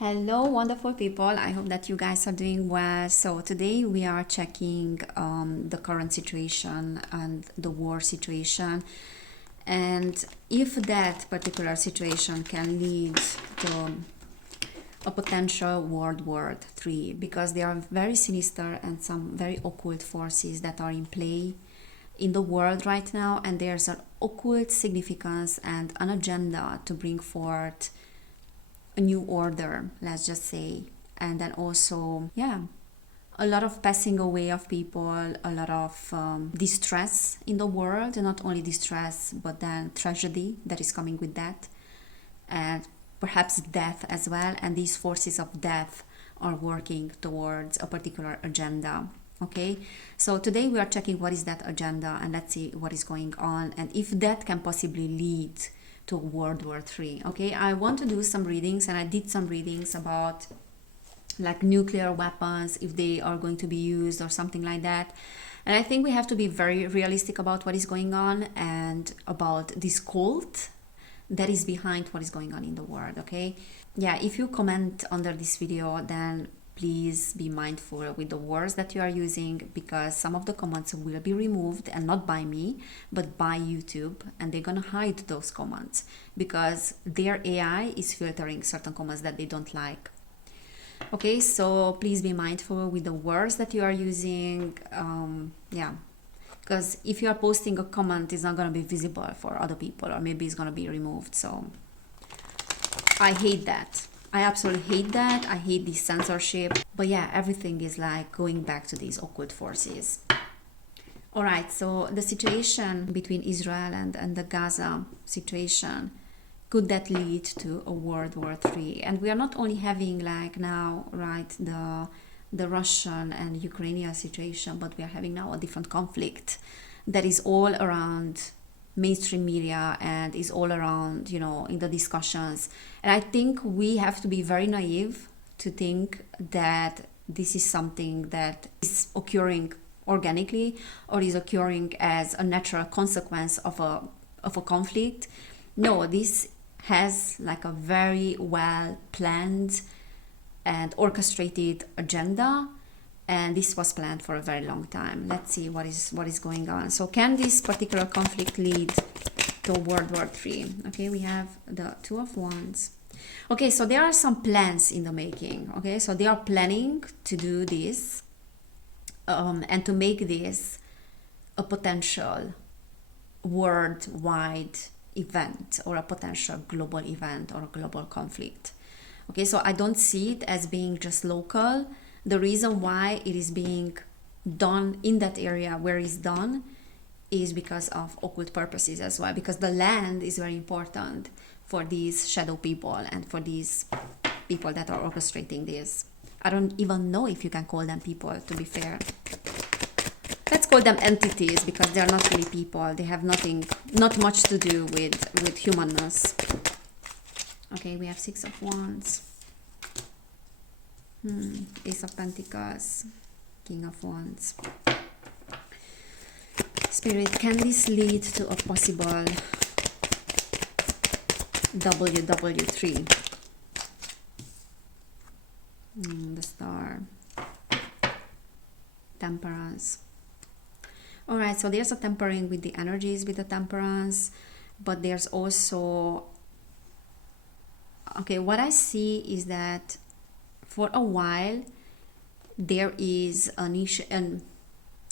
Hello, wonderful people. I hope that you guys are doing well. So, today we are checking the current situation and the war situation, and if that particular situation can lead to a potential World War III, because there are very sinister and some very occult forces that are in play in the world right now, and there's an occult significance and an agenda to bring forth a new order, let's just say. And then also, yeah, a lot of passing away of people, a lot of distress in the world, and not only distress, but then tragedy that is coming with that, and perhaps death as well. And these forces of death are working towards a particular agenda. Okay, so today we are checking what is that agenda, and let's see what is going on and if that can possibly lead to World War III. Okay, I want to do some readings, and I did some readings about like nuclear weapons, if they are going to be used or something like that. And I think we have to be very realistic about what is going on and about this cult that is behind what is going on in the world. Okay, yeah, if you comment under this video, then please be mindful with the words that you are using, because some of the comments will be removed, and not by me but by YouTube, and they're gonna hide those comments because their AI is filtering certain comments that they don't like. Okay, so please be mindful with the words that you are using. Yeah, because if you are posting a comment, it's not going to be visible for other people, or maybe it's going to be removed. So I hate that. I absolutely hate that. I hate this censorship. But yeah, everything is like going back to these occult forces. All right, so the situation between Israel and the Gaza situation, could that lead to a World War III? And we are not only having like now, right, the Russian and Ukrainian situation, but we are having now a different conflict that is all around mainstream media and is all around, you know, in the discussions. And I think we have to be very naive to think that this is something that is occurring organically or is occurring as a natural consequence of a conflict. No, this has like a very well planned and orchestrated agenda, and this was planned for a very long time. Let's see what is going on. So can this particular conflict lead to World War III? Okay, we have the Two of Wands. Okay, so there are some plans in the making. Okay, so they are planning to do this and to make this a potential worldwide event, or a potential global event, or a global conflict. Okay, so I don't see it as being just local. The reason why it is being done in that area where it's done is because of occult purposes as well, because the land is very important for these shadow people and for these people that are orchestrating this. I don't even know if you can call them people, to be fair. Let's call them entities, because they are not really people. They have not much to do with humanness. Okay, we have Six of Wands, Ace of Pentacles, King of Wands. Spirit, can this lead to a possible WW3? The Star, Temperance. All right, so there's a tempering with the energies with the Temperance, but there's also, okay, what I see is that for a while there is an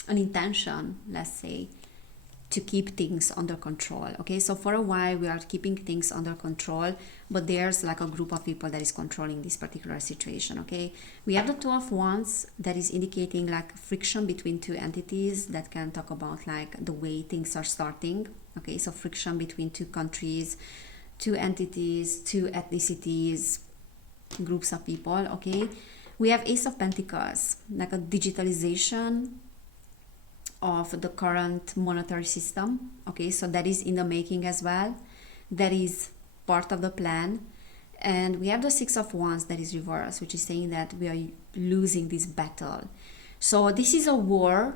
intention, let's say, to keep things under control. Okay, so for a while we are keeping things under control, but there's like a group of people that is controlling this particular situation. Okay, we have the Two of Wands that is indicating like friction between two entities, that can talk about like the way things are starting. Okay, so friction between two countries, two entities, two ethnicities, groups of people. Okay, we have Ace of Pentacles, like a digitalization of the current monetary system. Okay, so that is in the making as well. That is part of the plan. And we have the Six of Wands that is reversed, which is saying that we are losing this battle. So this is a war,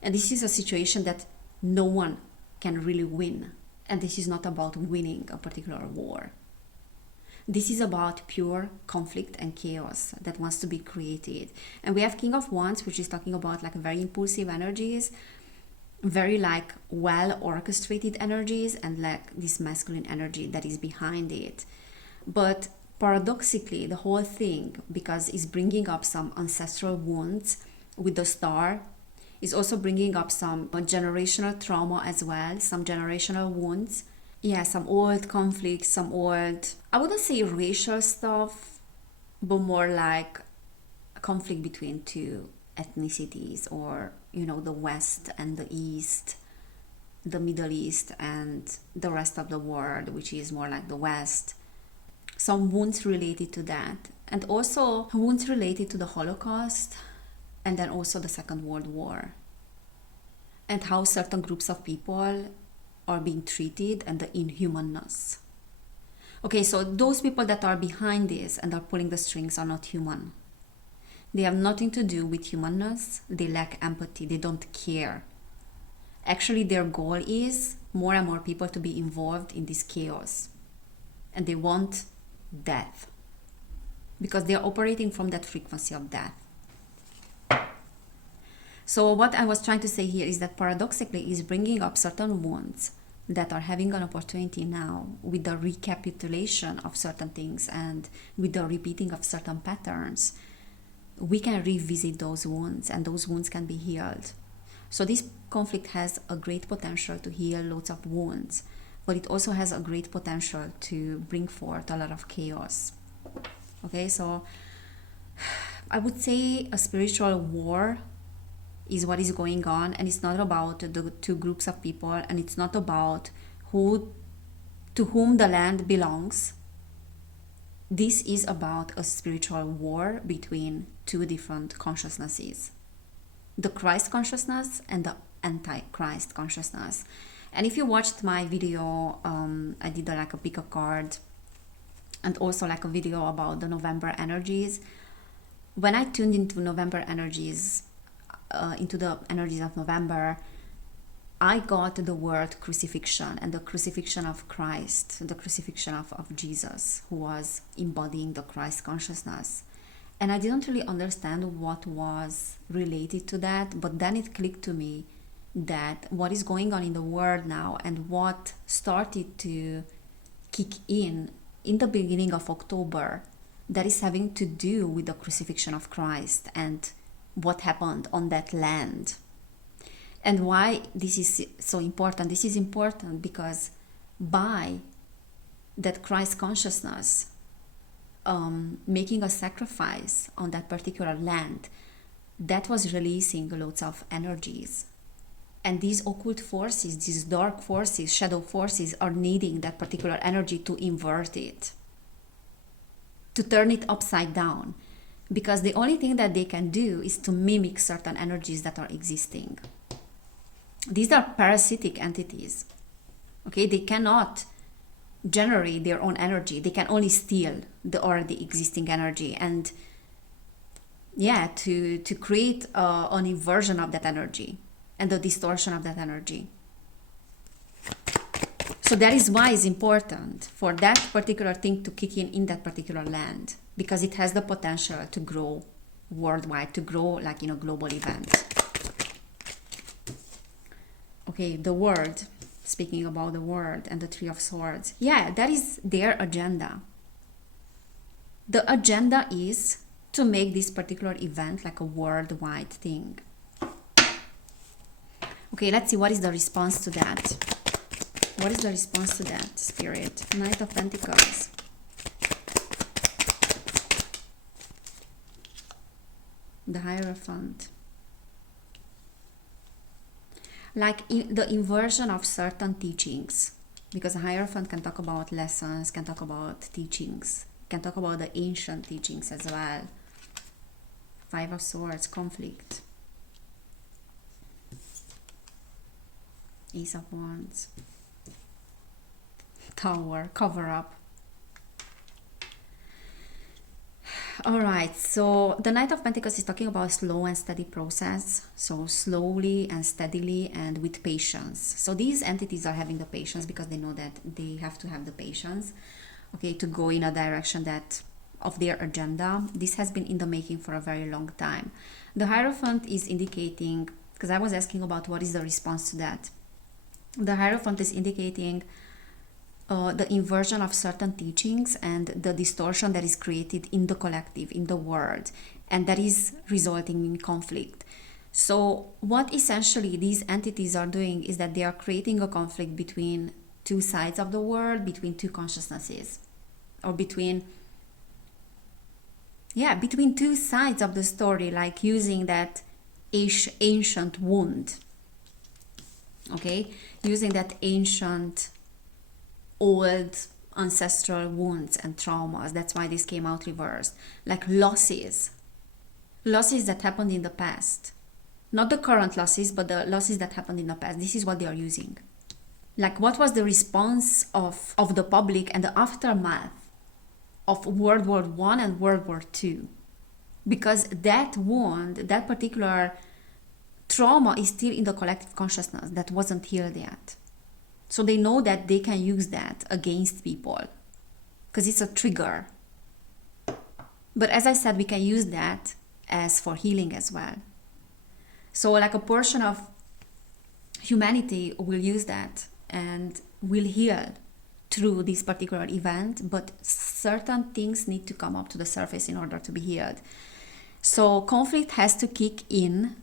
and this is a situation that no one can really win. And this is not about winning a particular war. This is about pure conflict and chaos that wants to be created. And we have King of Wands, which is talking about like very impulsive energies, very like well orchestrated energies, and like this masculine energy that is behind it. But paradoxically, the whole thing, because it's bringing up some ancestral wounds with the star, is also bringing up some generational trauma as well, some generational wounds. Yeah, some old conflicts, some old, I wouldn't say racial stuff, but more like a conflict between two ethnicities, or, you know, the West and the East, the Middle East and the rest of the world, which is more like the West. Some wounds related to that. And also wounds related to the Holocaust, and then also the Second World War. And how certain groups of people are being treated, and the inhumanness. Okay, so those people that are behind this and are pulling the strings are not human. They have nothing to do with humanness. They lack empathy. They don't care. Actually, their goal is more and more people to be involved in this chaos. And they want death. Because they are operating from that frequency of death. So what I was trying to say here is that paradoxically is bringing up certain wounds that are having an opportunity now with the recapitulation of certain things and with the repeating of certain patterns. We can revisit those wounds, and those wounds can be healed. So this conflict has a great potential to heal lots of wounds, but it also has a great potential to bring forth a lot of chaos. Okay, so I would say a spiritual war is what is going on, and it's not about the two groups of people, and it's not about to whom the land belongs. This is about a spiritual war between two different consciousnesses, the Christ consciousness and the anti-Christ consciousness. And if you watched my video, I did like a pick a card, and also like a video about the November energies. When I tuned into November energies, into the energies of November, I got the word crucifixion, and the crucifixion of Christ, the crucifixion of Jesus, who was embodying the Christ consciousness. And I didn't really understand what was related to that, but then it clicked to me that what is going on in the world now, and what started to kick in the beginning of October, that is having to do with the crucifixion of Christ and what happened on that land. And why this is so important? This is important because by that Christ consciousness making a sacrifice on that particular land, that was releasing loads of energies. And these occult forces, these dark forces, shadow forces, are needing that particular energy to invert it, to turn it upside down. Because the only thing that they can do is to mimic certain energies that are existing. These are parasitic entities. Okay, they cannot generate their own energy. They can only steal the already existing energy, and to create an inversion of that energy and the distortion of that energy. So that is why it's important for that particular thing to kick in that particular land, because it has the potential to grow worldwide, to grow like in a global event. Okay, the world, speaking about the world and the Three of Swords. Yeah, that is their agenda. The agenda is to make this particular event like a worldwide thing. Okay, let's see what is the response to that. What is the response to that, Spirit? Knight of Pentacles. The Hierophant. Like the inversion of certain teachings. Because the Hierophant can talk about lessons, can talk about teachings, can talk about the ancient teachings as well. Five of Swords, conflict. Ace of Wands. Tower, cover up. Alright, so the Knight of Pentacles is talking about a slow and steady process. So slowly and steadily and with patience. So these entities are having the patience because they know that they have to have the patience. okay, to go in a direction that of their agenda. This has been in the making for a very long time. The Hierophant is indicating, because I was asking about what is the response to that. The Hierophant is indicating the inversion of certain teachings and the distortion that is created in the collective, in the world, and that is resulting in conflict. So what essentially these entities are doing is that they are creating a conflict between two sides of the world, between two consciousnesses, or between two sides of the story, like using that ancient wound, okay, using that ancient old ancestral wounds and traumas. That's why this came out reversed, like losses that happened in the past, not the current losses, but the losses that happened in the past. This is what they are using. Like, what was the response of the public and the aftermath of World War I and World War II? Because that wound, that particular trauma is still in the collective consciousness that wasn't healed yet. So they know that they can use that against people because it's a trigger. But as I said, we can use that as for healing as well. So like a portion of humanity will use that and will heal through this particular event, but certain things need to come up to the surface in order to be healed. So conflict has to kick in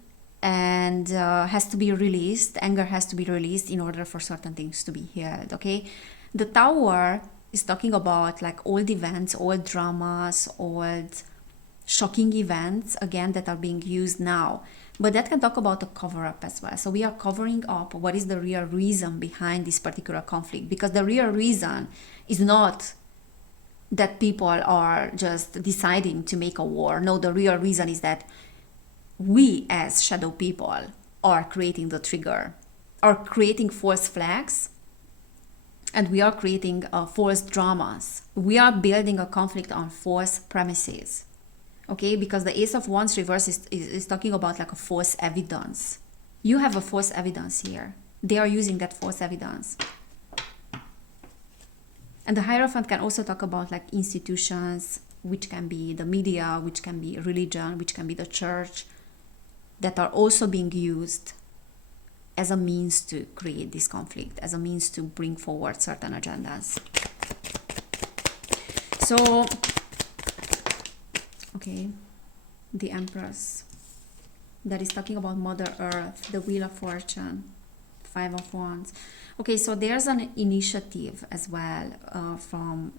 and has to be released. Anger has to be released in order for certain things to be healed, okay? The Tower is talking about like old events, old dramas, old shocking events, again, that are being used now. But that can talk about a cover-up as well. So we are covering up what is the real reason behind this particular conflict, because the real reason is not that people are just deciding to make a war. No, the real reason is that we as shadow people are creating the trigger, are creating false flags, and we are creating false dramas. We are building a conflict on false premises. Okay, because the Ace of Wands reverse is talking about like a false evidence. You have a false evidence here. They are using that false evidence. And the Hierophant can also talk about like institutions, which can be the media, which can be religion, which can be the church, that are also being used as a means to create this conflict, as a means to bring forward certain agendas. So, okay, the Empress, that is talking about Mother Earth, the Wheel of Fortune, Five of Wands. Okay, so there's an initiative as well from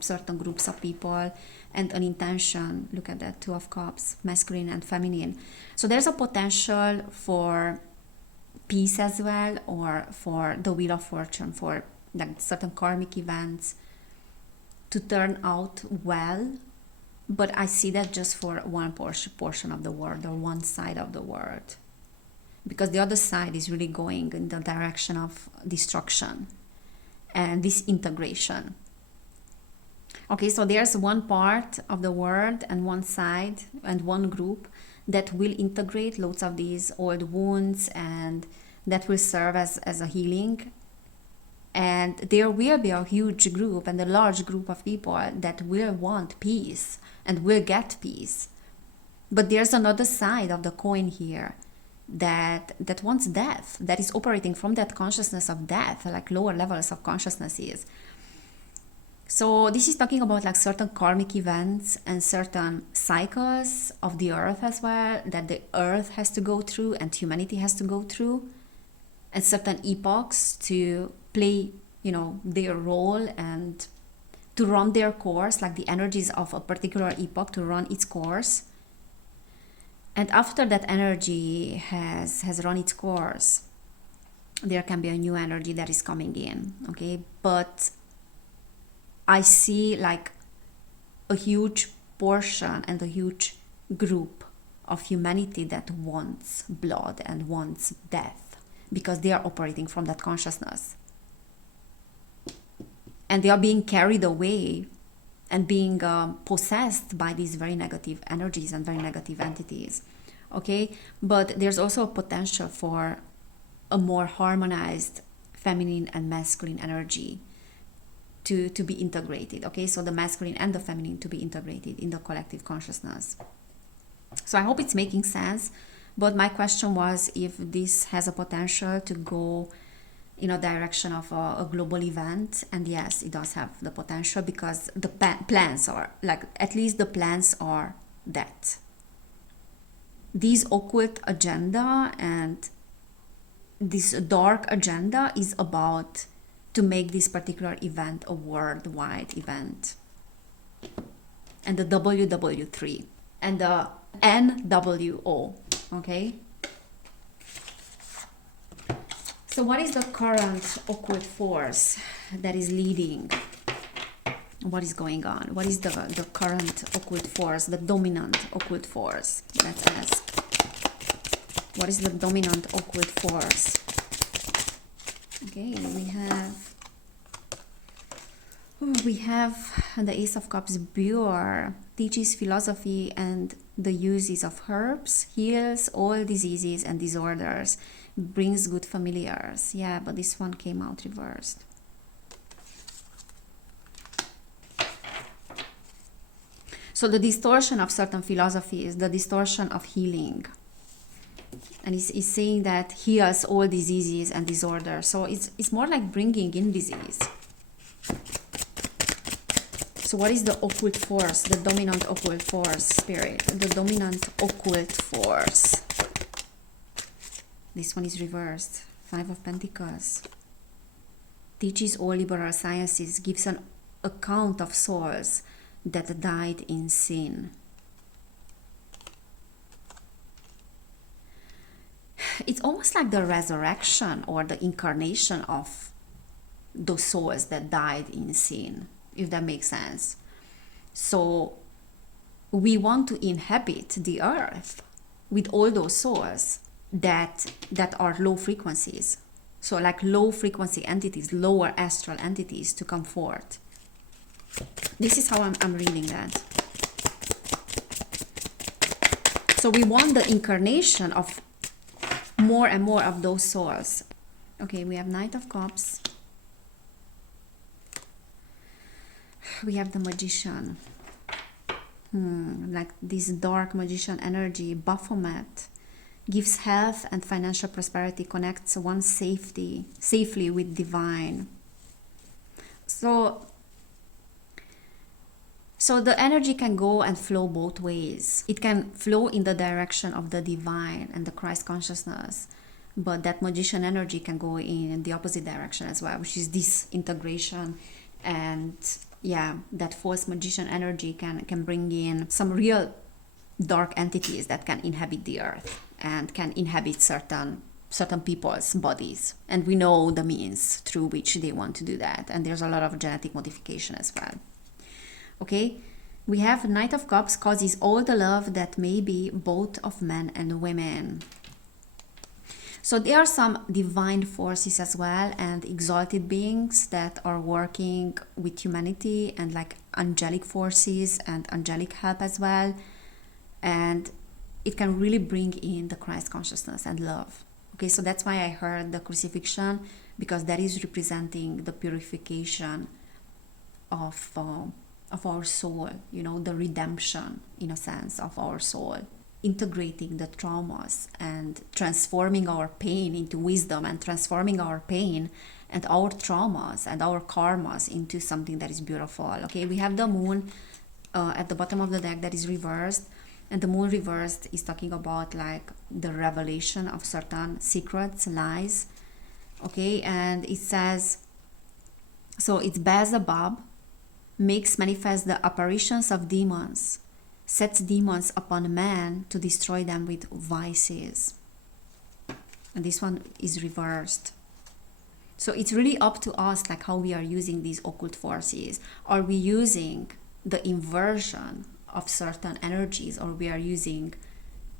certain groups of people, and an intention. Look at that, Two of Cups, masculine and feminine. So there's a potential for peace as well, or for the Wheel of Fortune, for like certain karmic events to turn out well. But I see that just for one portion of the world, or one side of the world, because the other side is really going in the direction of destruction and disintegration. Okay, so there's one part of the world and one side and one group that will integrate loads of these old wounds, and that will serve as a healing. And there will be a huge group and a large group of people that will want peace and will get peace. But there's another side of the coin here that wants death, that is operating from that consciousness of death, like lower levels of consciousnesses. So this is talking about like certain karmic events and certain cycles of the earth as well, that the earth has to go through and humanity has to go through, and certain epochs to play, their role and to run their course, like the energies of a particular epoch to run its course. And after that energy has run its course, there can be a new energy that is coming in, okay? But I see like a huge portion and a huge group of humanity that wants blood and wants death, because they are operating from that consciousness. And they are being carried away and being possessed by these very negative energies and very negative entities, okay? But there's also a potential for a more harmonized feminine and masculine energy to be integrated. Okay, so the masculine and the feminine to be integrated in the collective consciousness. So I hope it's making sense. But my question was if this has a potential to go in a direction of a global event. And yes, it does have the potential, because the plans are, like, at least the plans are that this occult agenda and this dark agenda is about to make this particular event a worldwide event. And the WW3 and the NWO, okay? So what is the current occult force that is leading? What is going on? What is the current occult force, the dominant occult force? Let's ask. What is the dominant occult force? Okay, we have the Ace of Cups. Pure teaches philosophy and the uses of herbs, heals all diseases and disorders, brings good familiars. Yeah, but this one came out reversed. So the distortion of certain philosophies, the distortion of healing. And he's saying that heals all diseases and disorders. So it's more like bringing in disease. So what is the occult force, the dominant occult force, spirit? The dominant occult force. This one is reversed. 5 of Pentacles. Teaches all liberal sciences, gives an account of souls that died in sin. It's almost like the resurrection or the incarnation of those souls that died in sin, if that makes sense. So we want to inhabit the earth with all those souls that are low frequencies. So like low frequency entities, lower astral entities to come forth. This is how I'm reading that. So we want the incarnation of more and more of those souls. Okay, we have Knight of Cups. We have the Magician. Like this dark magician energy. Baphomet gives health and financial prosperity, connects one safely with divine. So the energy can go and flow both ways. It can flow in the direction of the divine and the Christ consciousness, but that magician energy can go in the opposite direction as well, which is disintegration. And yeah, that false magician energy can bring in some real dark entities that can inhabit the earth and can inhabit certain people's bodies. And we know the means through which they want to do that. And there's a lot of genetic modification as well. Okay, we have Knight of Cups, causes all the love that may be both of men and women. So there are some divine forces as well and exalted beings that are working with humanity, and like angelic forces and angelic help as well. And it can really bring in the Christ consciousness and love. Okay, so that's why I heard the crucifixion, because that is representing the purification of our soul, you know, the redemption, in a sense, of our soul, integrating the traumas and transforming our pain into wisdom, and transforming our pain and our traumas and our karmas into something that is beautiful. Okay, we have the moon at the bottom of the deck that is reversed, and the moon reversed is talking about like the revelation of certain secrets, lies. Okay, and it says, so it's Beelzebub makes manifest the apparitions of demons, sets demons upon man to destroy them with vices. And this one is reversed. So it's really up to us, like how we are using these occult forces. Are we using the inversion of certain energies, or we are using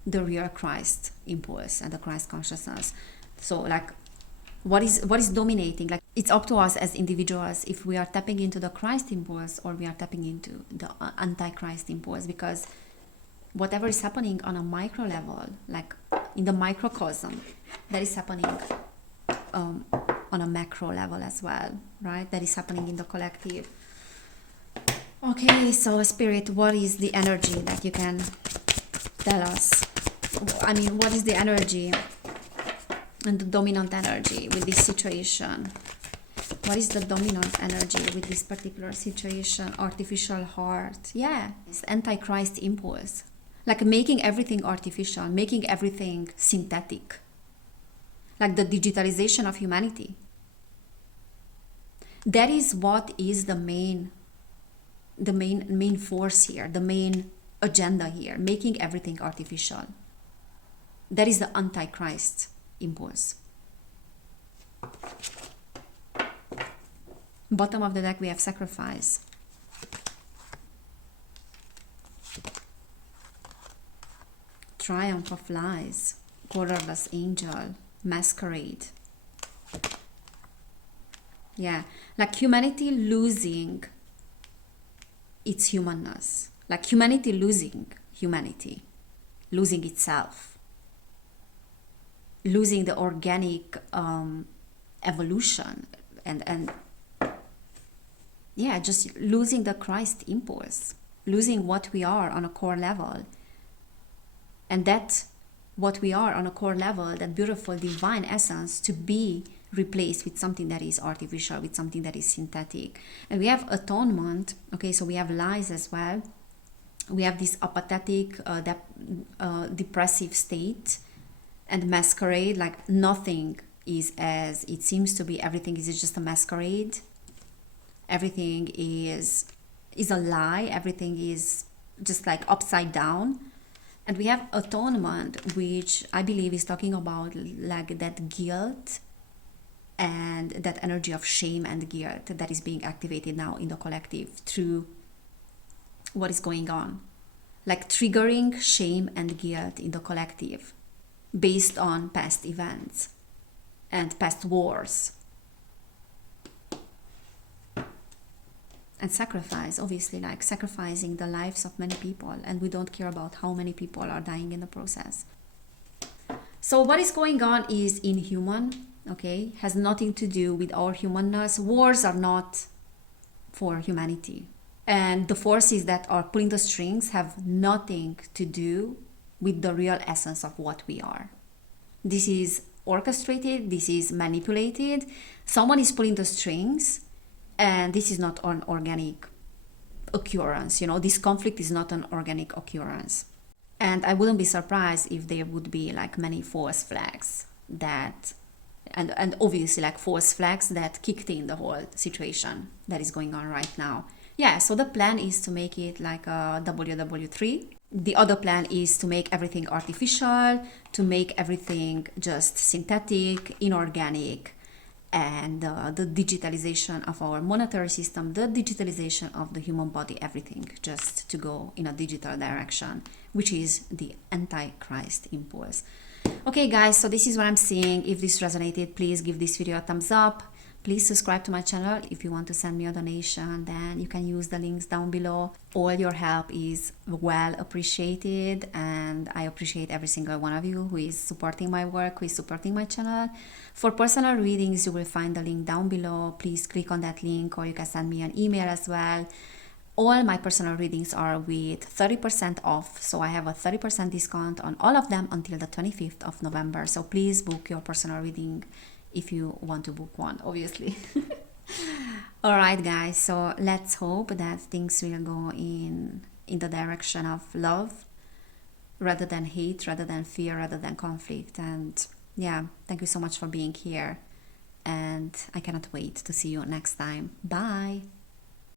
the real Christ impulse and the Christ consciousness? So like what is dominating? Like it's up to us as individuals if we are tapping into the Christ impulse or we are tapping into the antichrist impulse, because whatever is happening on a micro level, like in the microcosm, that is happening on a macro level as well, right? That is happening in the collective. Okay, so Spirit, what is the energy that you can tell us? I mean, what is the energy and the dominant energy with this situation? What is the dominant energy with this particular situation? Artificial heart. Yeah, it's Antichrist impulse. Like making everything artificial, making everything synthetic. Like the digitalization of humanity. That is what is the main force here, the main agenda here, making everything artificial. That is the Antichrist impulse. Bottom of the deck, we have sacrifice. Triumph of lies. Colorless angel. Masquerade. Yeah, like humanity losing its humanness. Like humanity losing humanity. Losing itself. Losing the organic evolution. And yeah, just losing the Christ impulse. Losing what we are on a core level. And that what we are on a core level, that beautiful divine essence, to be replaced with something that is artificial, with something that is synthetic. And we have atonement. Okay, so we have lies as well. We have this apathetic, depressive state, and masquerade, like nothing is as it seems to be. Everything is just a masquerade. Everything is a lie. Everything is just like upside down. And we have atonement, which I believe is talking about like that guilt and that energy of shame and guilt that is being activated now in the collective through what is going on. Like triggering shame and guilt in the collective based on past events and past wars. And sacrifice, obviously, like sacrificing the lives of many people, and we don't care about how many people are dying in the process. So what is going on is inhuman, okay? Has nothing to do with our humanness. Wars are not for humanity. And the forces that are pulling the strings have nothing to do with the real essence of what we are. This is orchestrated, this is manipulated. Someone is pulling the strings. And this is not an organic occurrence, you know, this conflict is not an organic occurrence. And I wouldn't be surprised if there would be like many false flags that, and obviously like false flags that kicked in the whole situation that is going on right now. Yeah, so the plan is to make it like a WW3. The other plan is to make everything artificial, to make everything just synthetic, inorganic, and the digitalization of our monetary system, the digitalization of the human body, everything just to go in a digital direction, which is the Antichrist impulse. Okay guys, so this is what I'm seeing. If this resonated, please give this video a thumbs up. Please subscribe to my channel. If you want to send me a donation, then you can use the links down below. All your help is well appreciated, and I appreciate every single one of you who is supporting my work, who is supporting my channel. For personal readings, you will find the link down below. Please click on that link, or you can send me an email as well. All my personal readings are with 30% off, so I have a 30% discount on all of them until the 25th of November. So please book your personal reading if you want to book one, obviously. All right guys, so let's hope that things will go in the direction of love rather than hate, rather than fear, rather than conflict. And yeah, thank you so much for being here, and I cannot wait to see you next time. Bye.